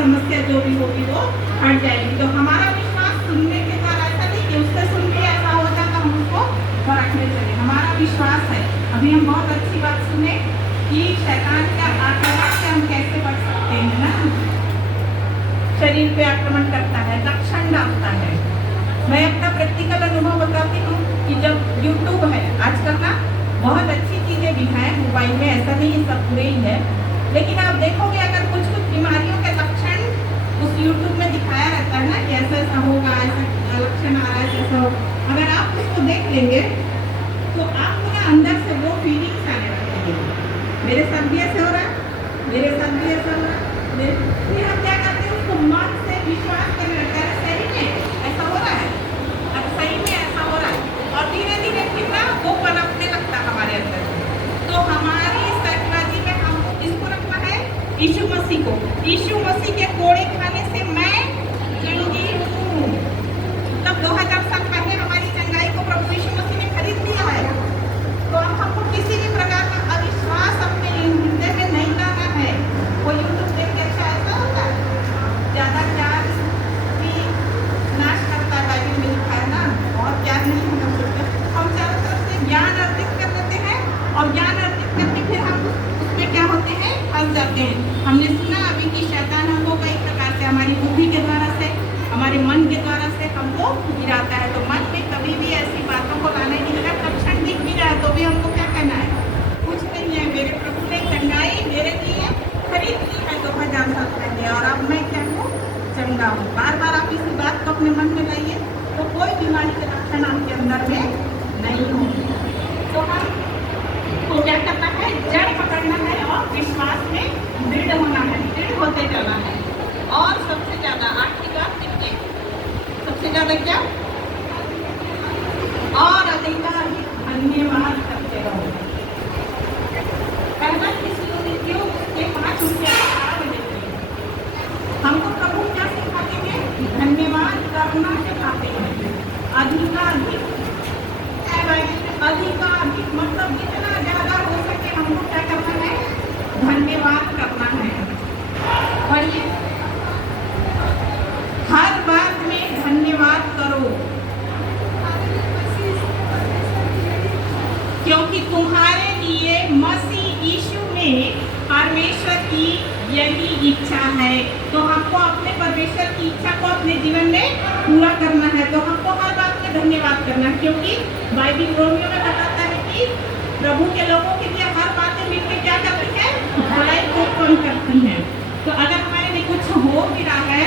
समस्या जो भी होगी वो हट जाएगी। तो हमारा विश्वास सुनने के द्वारा, ऐसा नहीं कि उससे सुन के ऐसा हो जाता हम उसको रखने चले। हमारा विश्वास है। अभी हम बहुत अच्छी बात सुने कि शैतान का आक्रमण से हम कैसे बच सकते हैं ना। शरीर पे आक्रमण करता है, लक्षण डालता है। मैं अपना प्रैक्टिकल अनुभव बताती हूँ कि जब यूट्यूब है आजकल ना, बहुत अच्छी चीज़ें भी हैं मोबाइल में, ऐसा नहीं है सब बुरे ही है, लेकिन आप देखोगे अगर कुछ कुछ बीमारियों के लक्षण उस यूट्यूब में दिखाया रहता है ना कि ऐसा ऐसा होगा, ऐसा लक्षण आ रहा है, जैसा हो, अगर आप उसको देख लेंगे तो आपको ना अंदर से वो फीलिंग्स आने लगेंगे, मेरे साथ भी ऐसा हो रहा है, मेरे साथ भी ऐसा हो रहा है। फिर हम क्या करते हैं, उसको मन से विश्वास करने लगते हैं, सही में ऐसा हो रहा है, अब सही में ऐसा हो रहा है, और धीरे धीरे फिर ना वो पनपने लगता है हमारे अंदर। तो हमारी साइकोलॉजी में हमको किसको रखना है, यीशु मसीह को। यीशु मसीह के कोड़े खाने से मैं चंगी हूँ। तब 2000 साल पहले हमारी चंगाई को प्रभु यीशु मसीह ने खरीद लिया है। तो अब हमको किसी भी प्रकार का अविश्वास अपने हृदय में नहीं लाना है। वो यूट्यूब देख के अच्छा ऐसा होता है, ज़्यादा ज्ञान भी नाश करता है, बाइबल में लिखा है ना, और ज्ञान नहीं होना चाहिए। हम चारों तरफ से ज्ञान अर्जित कर लेते हैं, और ज्ञान अर्जित करके फिर हम उसमें क्या होते हैं, फंस जाते हैं। हमने सुना अभी कि शैतान हमको कई प्रकार से हमारी बुद्धि के द्वारा से, हमारे मन के द्वारा से हमको गिराता है। तो मन में कभी भी ऐसी बातों को लाने की जगह लक्षण दिख भी जाए तो भी हमको क्या कहना है, कुछ नहीं है, मेरे प्रभु ने चंगाई मेरे लिए खरीद ली है 2000 साल पहले, और अब मैं क्या हूँ, चंगा हूँ। बार बार आप इसी बात को अपने मन में लाइए तो कोई बीमारी के लक्षण आपके अंदर में नहीं होंगे। तो हमको क्या करना है, जड़ पकड़ना है और विश्वास में दृढ़ होना है, दृढ़ होते जाना है। और सबसे ज़्यादा आखिरी बात देखिए, सबसे ज़्यादा क्या, और अधिकाधिक धन्यवाद करते रहो। पहला थिस्सलुनीकियों के 5:8 देते हैं। हमको प्रभु क्या सिखाते हैं, धन्यवाद करना सिखाते हैं। अधिकाधिक मतलब जितना ज़्यादा हो सके हमको क्या करना है, धन्यवाद करना है। पढ़िए, हर बात में धन्यवाद करो, क्योंकि तुम्हारे लिए मसीह यीशु में परमेश्वर की यही इच्छा है। तो हमको अपने परमेश्वर की इच्छा को अपने जीवन में पूरा करना है। तो हमको हर बात में धन्यवाद करना है, क्योंकि बाइबल रोमियो में बताता है कि प्रभु के लोगों के लिए हर बातें मिलकर क्या करती है, भलाई को उत्पन्न करती हैं। तो अगर हमारे लिए कुछ हो भी रहा है,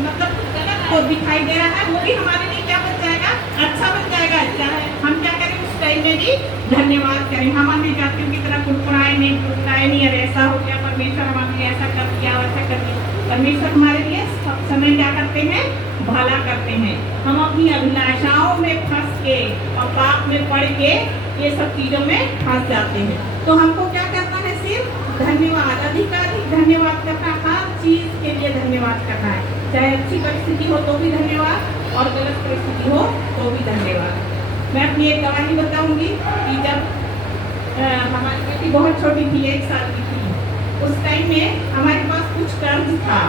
मतलब गलत को दिखाई दे रहा है, वो भी हमारे लिए क्या बन जाएगा, अच्छा बन जाएगा। चाहे हम क्या करें, उस टाइम में भी धन्यवाद करें। हम अन्य जातियों की तरह कुड़कुड़ाए नहीं, अरे ऐसा हो गया, परमेश्वर हमारे लिए ऐसा कर दिया, वैसा कर दिया। परमेश्वर हमारे लिए सब समय क्या करते हैं, भला करते हैं। हम अपनी अभिलाषाओं में फंस के और पाप में पड़ के ये सब चीज़ों में फंस जाते हैं। तो हमको क्या करना है, सिर्फ धन्यवाद, अधिकाधिक धन्यवाद करना, हर चीज़ के लिए धन्यवाद करना है। चाहे अच्छी परिस्थिति हो तो भी धन्यवाद, और गलत परिस्थिति हो तो भी धन्यवाद। मैं अपनी एक कहानी बताऊंगी कि जब हमारी बेटी बहुत छोटी थी, 1 साल की थी, उस टाइम में हमारे पास कुछ कर्ज था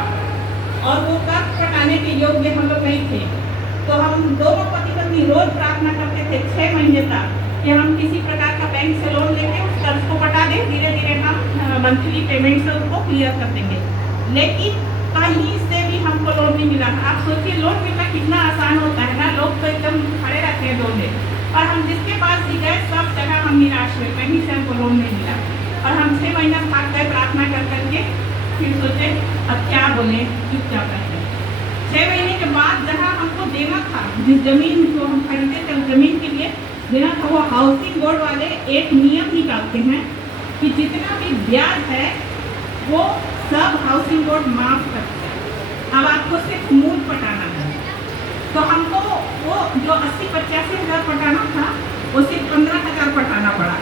और वो कर्ज चुकाने के योग्य हम लोग नहीं थे। तो हम दोनों पति पत्नी रोज प्रार्थना करते थे 6 महीने तक कि हम किसी प्रकार का बैंक से लोन लेके उस कर्ज को बता दें, धीरे धीरे हम मंथली पेमेंट से उसको क्लियर कर देंगे। लेकिन कहीं से भी हमको लोन नहीं मिला। आप सोचिए लोन मिलना कितना आसान होता है ना, लोग तो एकदम खड़े रहते हैं लोन में, और हम जिसके पास भी गए सब जगह हम निराश हुए, कहीं से हमको लोन नहीं मिला। और हम 6 महीना भाग गए प्रार्थना कर करके, फिर सोचे अब क्या बोले, चुपचाप रहते। 6 महीने के बाद जहाँ हमको देना था, जिस जमीन को हम खरीदे थे उस जमीन के लिए देना था, वो हाउसिंग बोर्ड वाले एक नियम निकालते हैं कि जितना भी ब्याज है वो सब हाउसिंग बोर्ड माफ करते हैं। अब आपको सिर्फ मूल पटाना है। तो हमको वो जो 80-85 हज़ार पटाना था वो सिर्फ 15,000 पटाना पड़ा।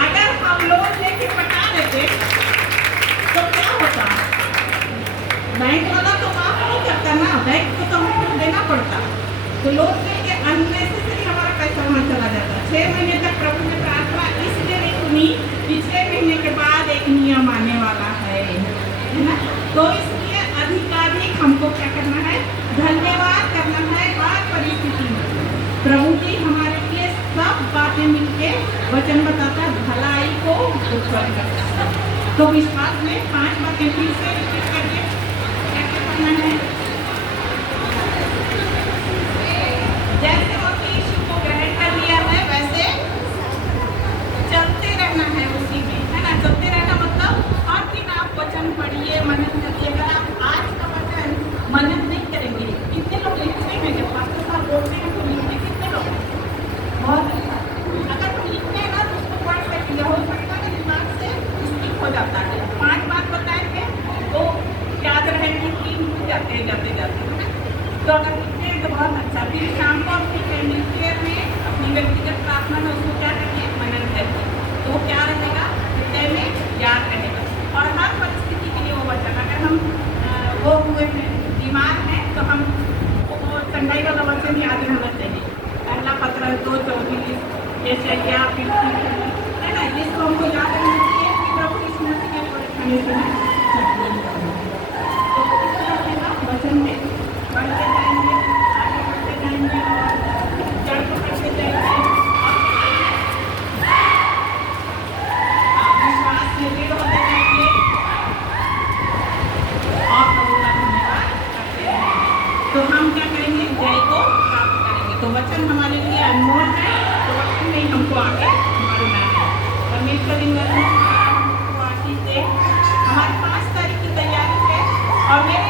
अगर हम लोन लेके पटा देते तो क्या होता, बैंक वाला तो माफ नहीं करता ना, बैंक को तो हमको देना पड़ता। तो लोन लेके अननेसेसरी हमारा पैसा वहाँ चला जाता। 6 महीने तक प्रभु ने प्रार्थना इसलिए नहीं सुनी कि 6 महीने के बाद एक नियम आने वाला है ना, तो इसलिए अधिकाधिक हमको क्या करना है, धन्यवाद करना है हर परिस्थिति में। प्रभु जी हमारे लिए सब बातें मिलके वचन बताता है, भलाई को उत्पन्न करता है। तो विश्वास में 5 बातें फिर से रिपीट करके क्या क्या करना है। जैसे हमने यीशु को ग्रहण कर लिया है वैसे चलते रहना है उसी में, है ना। चलते रहना मतलब हर दिन आप वचन पढ़िए, मनन करिए। अगर आप आज का वचन मनन नहीं करेंगे, कितने लोग लिखते हैं, जब पास्टर साहब बोलते हैं तो लिखते कितने लोग, बहुत अच्छा। अगर हम लिखते हैं ना तो उसको पढ़ सकते, हो सकता है दिमाग से स्किप हो जाता है। 5 बात बताएंगे तो याद रहेंगे, 3 जाते जाते जाते, है ना। तो अगर लिखते हैं तो बहुत अच्छा। फिर शाम को अपनी फैमिली केयर में अपनी व्यक्तिगत प्रार्थना में उसको क्या करिए, मनन करिए, तो वो क्या रहेगा, हृदय में याद रहेगा। और हर परिस्थिति के लिए वो वचन, अगर हम वो हुए हैं, बीमार हैं, तो हम वो संडाई वाला वचन याद रहना चाहिए। पहला पत्र 2:24 ये चाहिए, है ना, जिसको हमको याद रहना चाहिए कि प्रभु इस मसीह के परेशानी से तो इस तरह से ना वचन में बढ़ते जाएंगे, आगे बढ़ते जाएंगे और जड़ पकड़ते जाएंगे और विश्वास में दृढ़ होते जाएंगे और प्रभु का धन्यवाद करते रहेंगे। तो हम क्या करेंगे, जय को प्राप्त करेंगे। तो वचन हमारे लिए अनमोल है, तो वचन में ही हमको आगे बढ़ना है। परमेश्वर इन वचनों को आशीष दे। हमारी 5 तारीख की तैयारी है और मेरे